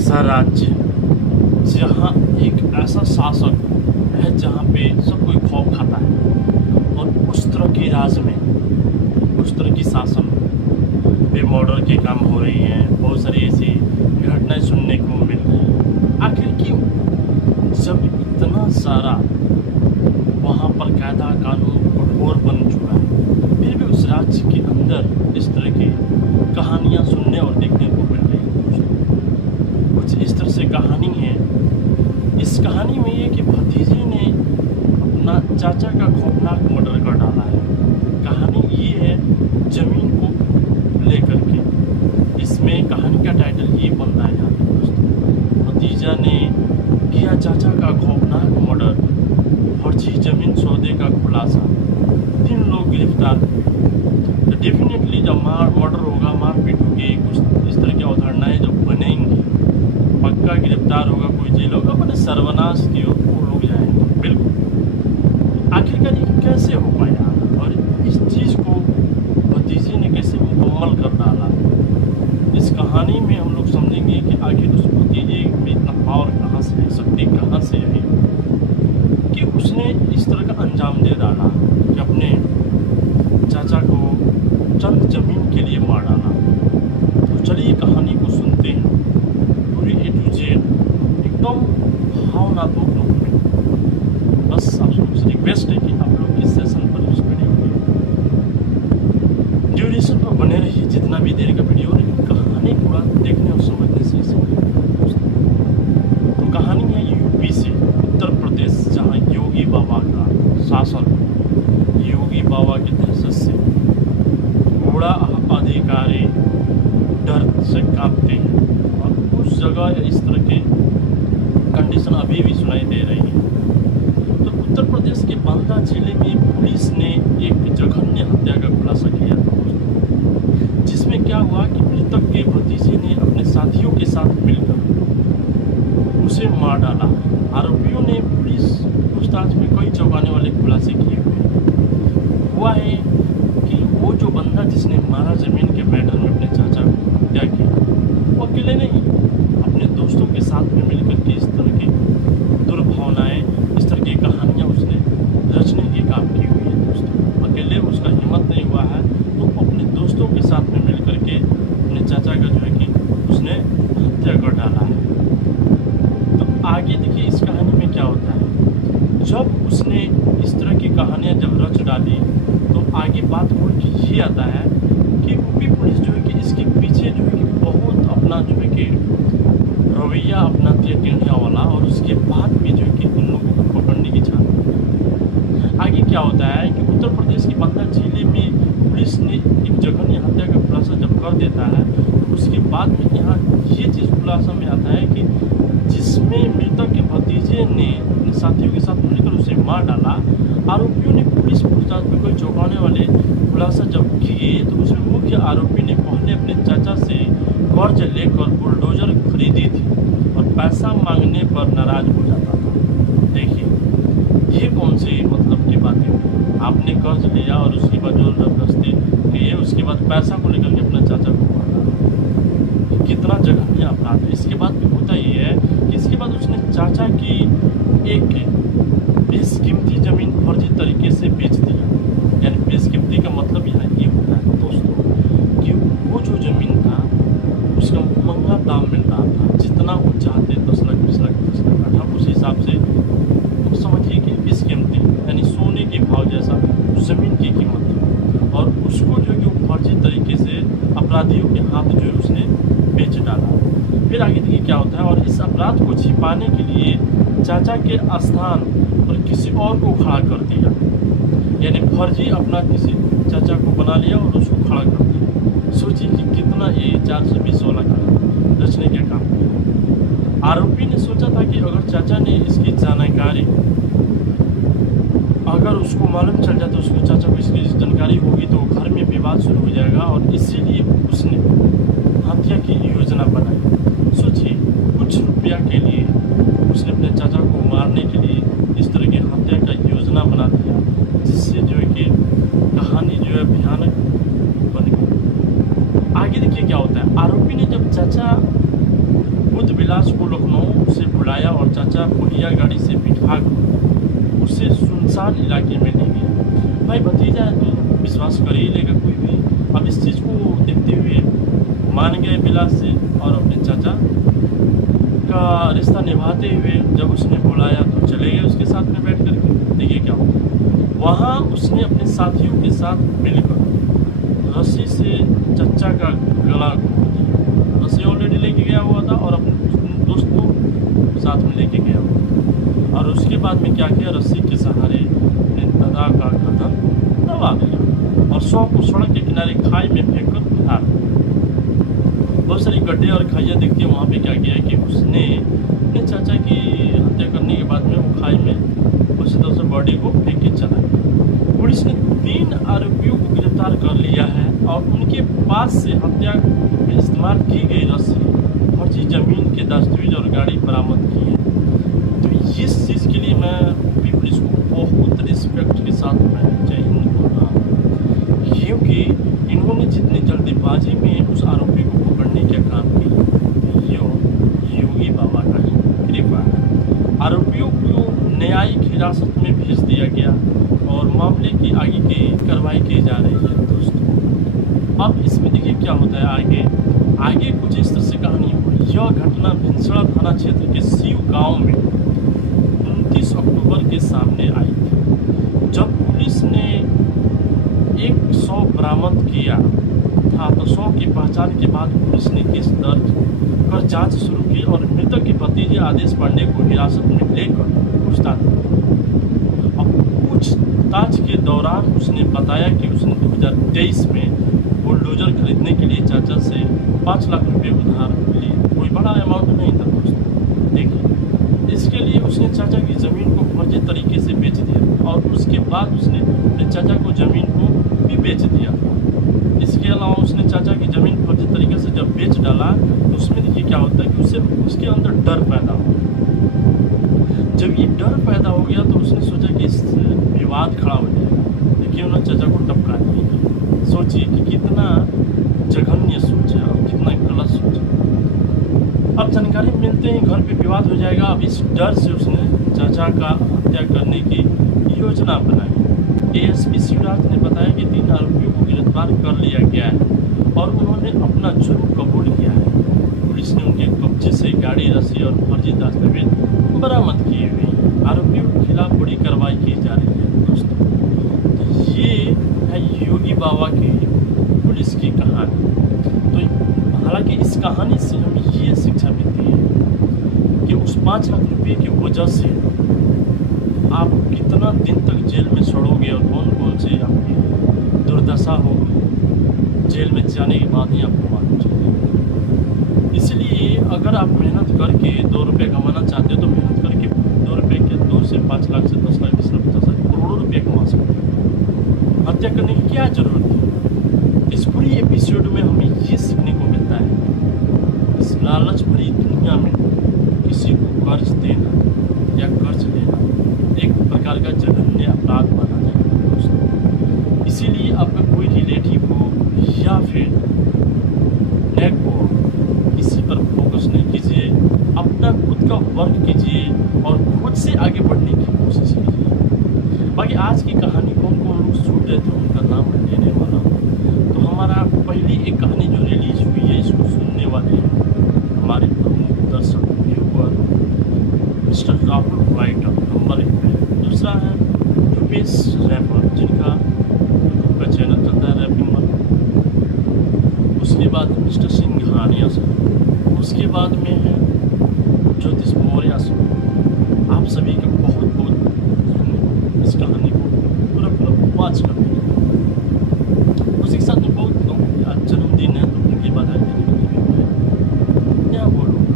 ऐसा राज्य जहाँ एक ऐसा शासक है जहाँ पे सब कोई खौफ खाता है, और उस तरह की राज में, उस तरह की शासन पे मर्डर के काम हो रही हैं, बहुत सारी ऐसी घटनाएं सुनने को मिल रही हैं। आखिर क्यों? जब इतना सारा वहाँ पर कायदा कानून कठोर बन चुका है, फिर भी उस राज्य के अंदर इस तरह की कहानियाँ सुनने और देखने को मिल रही हैं। कुछ इस तरह से कहानी है। इस कहानी में ये कि भतीजे ने अपना चाचा का खौफनाक मर्डर कर डाला है। कहानी ये है जमीन को लेकर के। इसमें कहानी का टाइटल ये बन रहा है यहाँ पे दोस्तों, भतीजा ने किया चाचा का खौफनाक मर्डर, फर्जी जमीन सौदे का खुलासा, 3 लोग गिरफ्तार। तो डेफिनेटली जब मर्डर होगा, मारपीट होगी, कुछ इस तरह की अवधारणाएं जब बनेंगी, पक्का गिरफ्तार होगा, कोई जेल होगा, अपने सर्वनाश की ओर वो लोग जाएंगे। बिल्कुल। आखिरकार ये कैसे हो पाया और इस चीज़ को भतीजे ने कैसे मुकम्मल कर डाला? इस कहानी में हम लोग समझेंगे कि आखिर उस भतीजे में इतना पावर कहाँ से है, शक्ति कहाँ से आई कि उसने इस तरह का अंजाम दे डाला कि अपने चाचा को चंद जमीन के लिए मार डाला। तो चलिए कहानी को सुनते हैं पूरी A to Z, एकदम भावनात्मक रूप में। बस आप लोगों से रिक्वेस्ट है कि आप लोग इस सेशन पर, इस वीडियो के ड्यूरेशन पर बने रहिए, जितना भी देर का वीडियो, लेकिन कहानी पूरा देखने और समझने से समझ। तो कहानी है यूपी से उत्तर प्रदेश, जहाँ योगी बाबा का शासन, योगी बाबा के दहशत से बूढ़ा अधिकारी डर से कांपते हैं, और उस जगह इस तरह के कंडीशन अभी भी सुनाई दे रही है। तो उत्तर प्रदेश के बांदा जिले में पुलिस ने एक जघन्य हत्या का खुलासा किया, जिसमें क्या हुआ कि मृतक के भतीजे ने अपने साथियों के साथ मिलकर उसे मार डाला। आरोपियों ने पुलिस पूछताछ में कई चौंकाने वाले खुलासे किए हुए। हुआ है कि वो जो बंदा जिसने मारा जमीन के मैटर में अपने चाचा को हत्या की, वो अकेले नहीं, अपने दोस्तों के साथ में मिलकर के इस तरह की दुर्भावनाएं, इस तरह की कहानियां उसने रचने की काम की हुई है दोस्तों। अकेले उसका हिम्मत नहीं हुआ है, तो अपने दोस्तों के साथ में मिलकर के अपने चाचा का जो है कि उसने हत्या कर डाला है। तो आगे देखिए इस कहानी में क्या होता है। जब उसने इस तरह की कहानियाँ जब रच डाली, तो आगे बात बोल के ये आता है कि यूपी पुलिस जो है कि इसके पीछे जो है कि बहुत अपना जो है कि रवैया अपनाती है टेढ़िया वाला, और उसके बाद भी जो है कि उन लोगों को पकड़ने की छान। आगे क्या होता है कि उत्तर प्रदेश के बांदा जिले में पुलिस ने एक जघन्य हत्या का खुलासा जब कर देता है, तो उसके बाद में यहाँ ये चीज़ खुलासा में आता है कि जिसमें मृतक के भतीजे ने अपने साथियों के साथ मिलकर उसे मार डाला। आरोपियों ने पुलिस पूछताछ में कोई चौंकाने वाले खुलासा जब किए, तो उसमें मुख्य आरोपी ने पहले अपने चाचा से कर्ज लेकर बुलडोजर खरीदी थी और पैसा मांगने पर नाराज हो जाता था। देखिए ये कौन सी मतलब की बातें हुई, आपने कर्ज लिया और उसके बाद जो जबरदस्ती किए, उसके बाद पैसा को लेकर के अपना चाचा को मार डाला, कितना जघन्य अपराध है। इसके बाद भी होता ये है कि इसके बाद उसने चाचा की एक बेशकीमती ज़मीन फर्जी तरीके से बेच दिया। यानी बेशकीमती का मतलब यहाँ ये होता है दोस्तों कि वो जो ज़मीन था उसका महंगा दाम मिल रहा था, जितना वो चाहते 10 लाख 20 लाख 30 लाख कट्ठा, उस हिसाब से तो समझिए कि बेशकीमती यानी सोने के भाव जैसा उस ज़मीन की कीमत थी, और उसको जो है कि वो फर्जी तरीके से अपराधियों के हाथ जो है उसने बेच डाला। फिर आगे देखिए क्या होता है। और इस अपराध को छिपाने के लिए चाचा के स्थान पर किसी और को खड़ा कर दिया, यानी फर्जी अपना किसी चाचा को बना लिया और उसको खड़ा कर दिया। सोचिए कि कितना ये 420 वाला का रचने के काम किया। आरोपी ने सोचा था कि अगर चाचा ने इसकी जानकारी, अगर उसको मालूम चल जाए तो उसको चाचा को इसकी जानकारी होगी तो घर में विवाद शुरू हो जाएगा, और इसीलिए उसने हत्या की योजना बनाई। सोचिए कुछ रुपया के लिए उसने अपने चाचा को मारने के लिए इस तरह की हत्या का योजना बना दिया, जिससे जो है कि कहानी जो है भयानक बन गई। आगे देखिए क्या होता है। आरोपी ने जब चाचा बुध विलास को लखनऊ से बुलाया और चाचा पुलिया गाड़ी से बिठा कर उसे सुनसान इलाके में ले गया। भाई भतीजा है तो विश्वास कर ही लेगा कोई भी। अब इस चीज़ को देखते हुए मान गए विलास से और अपने चाचा का रिश्ता निभाते हुए जब उसने बुलाया तो चले गए उसके साथ में बैठ करके। देखिए क्या होता है, वहाँ उसने अपने साथियों के साथ मिलकर रस्सी से चचा का गला घोट दिया। रस्सी ऑलरेडी लेके गया हुआ था और अपने दोस्त को साथ में लेके गया हुआ था। और उसके बाद में क्या किया, रस्सी के सहारे अपने दादा का गर्दन दबा दिया और शव को सड़क के किनारे खाई में फेंक कर उतार दिया। बहुत सारी गड्ढे और खाइयाँ दिखती है। वहाँ पे क्या किया कि उसने अपने चाचा की हत्या करने के बाद में वो खाई में उसी तरह से बॉडी को फेंक के चला गया। पुलिस ने 3 आरोपियों को गिरफ्तार कर लिया है और उनके पास से हत्या में इस्तेमाल की गई रस्सी, फर्जी जमीन के दस्तावेज और गाड़ी बरामद की है। तो इस चीज़ के लिए मैं यूपी पुलिस को बहुत रिस्पेक्ट के साथ मैं जय हिंद बोल रहा हूँ, क्योंकि इन्होंने जितनी जल्दीबाजी में उस आरोपी को पकड़ने का काम किया यो योगी बाबा का ही कृपा है। आरोपियों को न्यायिक हिरासत में भेज दिया गया और मामले की आगे की कार्रवाई की जा रही है। दोस्तों अब इसमें देखिए क्या होता है, आगे कुछ इस तरह से कहानी हुई। यह घटना भिंसड़ा थाना क्षेत्र के शिव गांव में 29 अक्टूबर के सामने आई थी। जब पुलिस ने एक शव बरामद किया था तो शव की पहचान के बाद पुलिस ने केस दर्ज कर जांच शुरू की और मृतक के भतीजे आदेश पांडे को हिरासत में लेकर पूछताछ की। अब पूछताछ के दौरान उसने बताया कि उसने 2023 में बुलडोजर खरीदने के लिए चाचा से 5 लाख रुपए उधार लिए। कोई बड़ा अमाउंट नहीं था दोस्तों। देखिए इसके लिए उसने चाचा की ज़मीन को फर्जी तरीके से बेच दिया और उसके बाद उसने अपने चाचा को ज़मीन को भी बेच दिया। इसके अलावा उसने चाचा की ज़मीन फर्जी तरीके से जब बेच डाला तो उसमें देखिए क्या होता है कि उसके अंदर डर पैदा हो। जब ये डर पैदा हो गया तो उसने सोचा कि इससे विवाद खड़ा हो जाएगा। देखिए उन्होंने चाचा को टपका दिया। सोचिए कि कितना जघन्य सोच है और कितना गलत सोच है। अब जानकारी मिलते ही घर पे विवाद हो जाएगा। अब इस डर से उसने चाचा का हत्या करने की योजना बनाई। एएसपी शिवराज ने बताया कि 3 आरोपियों को गिरफ्तार कर लिया गया है और उन्होंने अपना जुर्म कबूल किया है। पुलिस ने उनके कब्जे से गाड़ी, रस्सी और फर्जी दस्तावेज बरामद किए हुए हैं। आरोपियों के खिलाफ बड़ी कार्रवाई की जा रही है। दोस्तों तो ये है योगी बाबा की पुलिस की कहानी। तो हालांकि इस कहानी से हमें ये शिक्षा मिलती है कि उस 5 लाख रुपये की वजह से आप कितना दिन तक जेल में सड़ोगे और कौन कौन से आपकी दुर्दशा होगी जेल में जाने के बाद ही आपको मालूम चलेगा। इसलिए अगर आप मेहनत करके 2 रुपये कमाना चाहते हो तो मेहनत करके 2 रुपये के 2 से 5 लाख से 10 लाख 20 लाख 50 लाख करोड़ों रुपये कमा सकते हो। हत्या करने की क्या ज़रूरत है। इस पूरी एपिसोड में हमें ये सीखने को मिलता है, इस लालच भरी दुनिया में किसी को कर्ज देना या कर्ज लेना एक प्रकार का जघन्य अपराध माना जाएगा दोस्तों। इसीलिए आपका कोई रिलेटिव हो या फिर नेक हो, किसी पर फोकस नहीं कीजिए, अपना खुद का वर्क कीजिए और खुद से आगे बढ़ने की कोशिश कीजिए। बाकी आज की कहानी कौन कौन लोग सुन रहे थे उनका नाम मैं लेने वाला हूँ। तो हमारा पहली एक कहानी जो रिलीज हुई है इसको सुनने वाले हैं हमारे प्रमुख दर्शक viewer mister Rahul writer number 1 पे। दूसरा है रुपेश रैपर जिनका यूट्यूब का चैनल चलता है रैपिंग वाला। उसके बाद मिस्टर सिंघानिया सर। उसके बाद में है ज्योतिष मौर्य सर। आप सभी का बहुत बहुत धन्यवाद इस कहानी को पूरा वॉच करने के लिए। उसी के साथ में बहुत लोगों का आज जन्मदिन है तो उनकी बधाई देने के लिए भी मैं क्या बोलूँगा।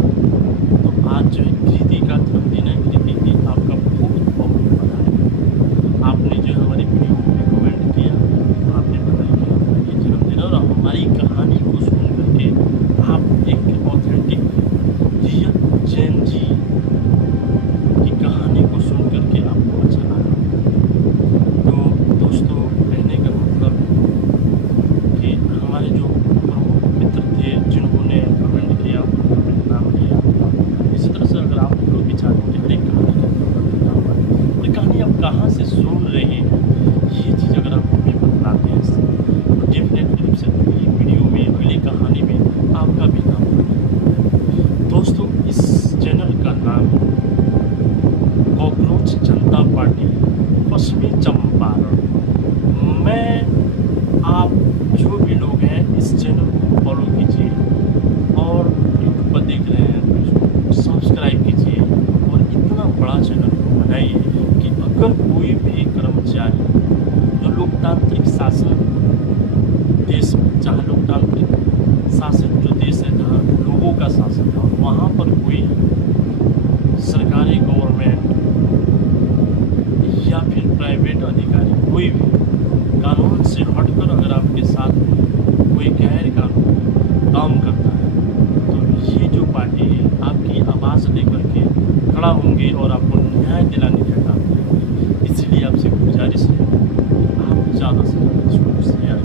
तो आज जो है कृति का जन्मदिन है। कृति आपका बहुत बहुत बधाई। आपने जो है हमारी वीडियो को रिकमेंड किया, आपने बताया कि आपका ये जन्मदिन है और हमारी कहानी को सुन करके आप एक ऑथेंटिक रियल जैन जी की कहानी को का शासन है और वहाँ पर कोई सरकारी गवर्नमेंट या फिर प्राइवेट अधिकारी कोई भी कानून से हटकर अगर आपके साथ में कोई गैर कानूनी काम करता है तो ये जो पार्टी है आपकी आवाज़ लेकर के खड़ा होंगे और आपको न्याय दिलाने का काम करेंगे। इसलिए आपसे गुजारिश है आप ज़्यादा से ज़्यादा इसको शेयर